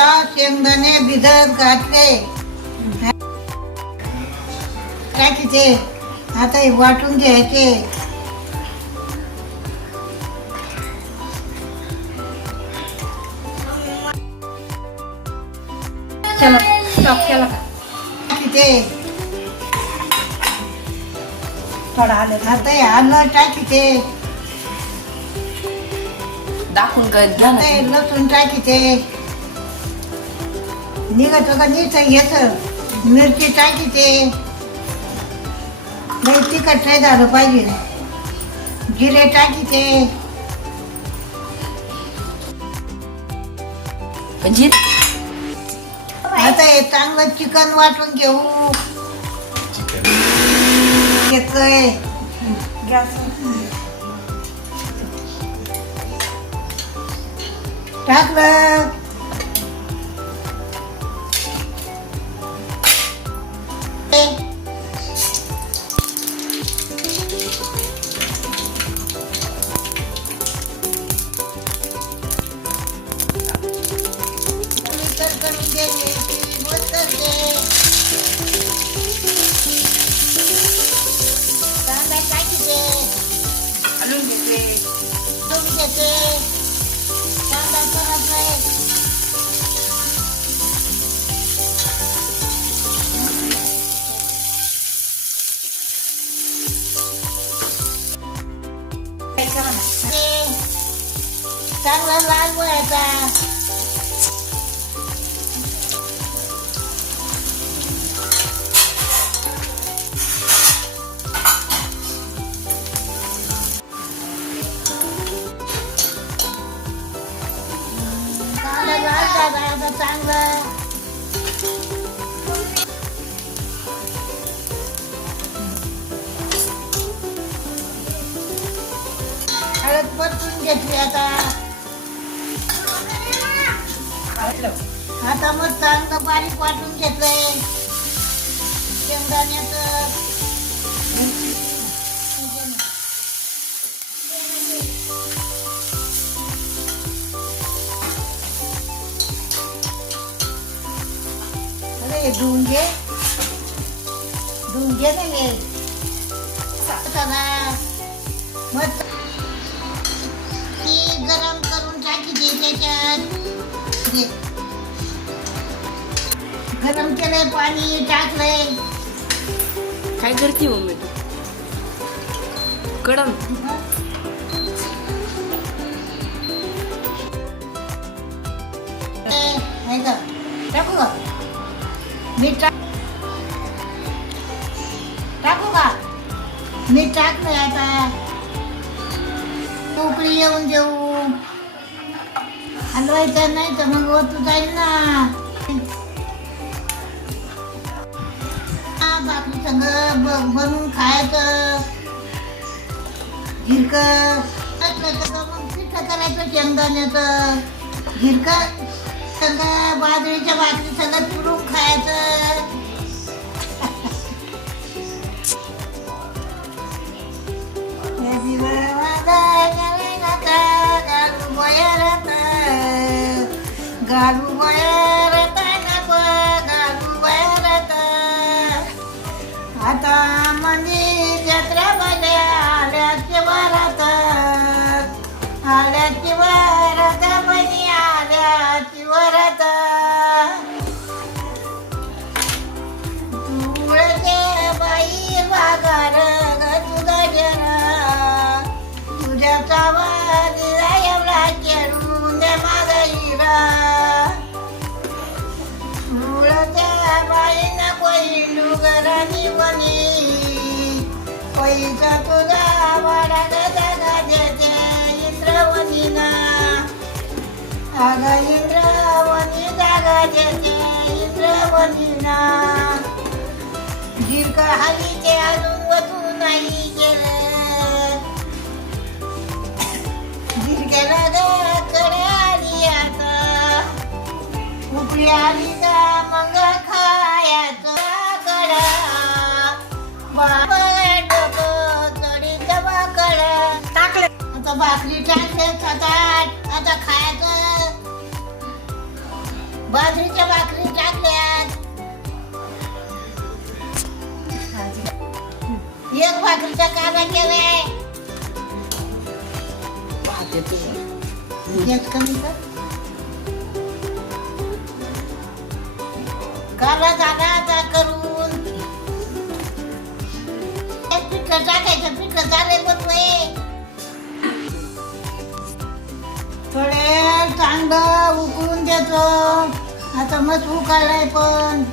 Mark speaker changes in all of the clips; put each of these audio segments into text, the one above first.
Speaker 1: आता शेंगदाणे भिजत घातले. टाकीचे आता हे वाटून घ्यायचे.
Speaker 2: चला स्टॉप केला का
Speaker 1: टाकीचे
Speaker 2: थोडा आले.
Speaker 1: आता हे आलं टाकीचे
Speaker 2: दाखवून घ्या
Speaker 1: हे लसूण टाकीचे निघत का नीट घ्यायचं मिरची टाकीचे लई तिखट नाही झालं पाहिजे. जिरे टाकीचे
Speaker 2: जी
Speaker 1: आता हे चांगलं चिकन वाटून घेऊ. घेतोय टाकलं. चांगला लाल व्हायचा कांदा लाल झाला आता चांगला हळद परतून घेतली आता आता मग चांगलं बारीक वाटून घेतलंय. शेंगदाण्याच अरे धुवून घे धुवून मग ती गरम करून टाकी दे त्याच्यात. घे. गरम केलंय पाणी टाकलंय.
Speaker 2: काय करते मम्मी? तू कडम?
Speaker 1: टाकू का मीठ टाक टाकू का? मीठ टाकलंय आता. उकळी येऊन देऊ. हलवायचं नाही तर मग ओतू जाईल ना. हा, बाकी सगळं बनवून खायचं. झिरक मग पिठं करायचं शेंगदाण्याचं झिरक सगळं बाजरीच्या भाकरी सगळं चुरून खायचं. तुझ्या चावाला एवढा केळून दे माझा हिरा तुळच्या बाईना पहिलू तुझा वाडा जागा देते इंद्रवनीना अग इंद्रवनी जागा देते इंद्रवनीना दीर्घ हालीचे अजून वतू नाही गेले उकळी मग खायचं कडा
Speaker 2: टाकले
Speaker 1: आता भाकरी टाकले आता आता खायचं बाजरीच्या भाकरी टाकल्यात एक भाकरीचा कांदा केलाय कमी कर. काला झाला आता करून. एक पिठलं टाकायचं पिठलं झालंय बनवय थोडे चांगलं उकळून देतो. आता मस्त उकळलाय पण.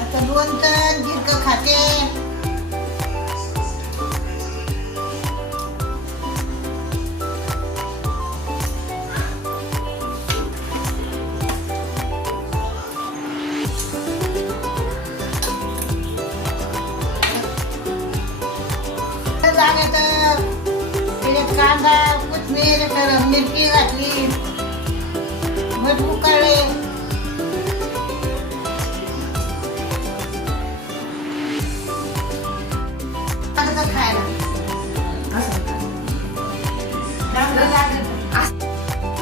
Speaker 1: आता दोन तर जिरकं खाते. झाले तर त्याच्यात कांदा कोथमीर गरम मिरची घातली मग उकळले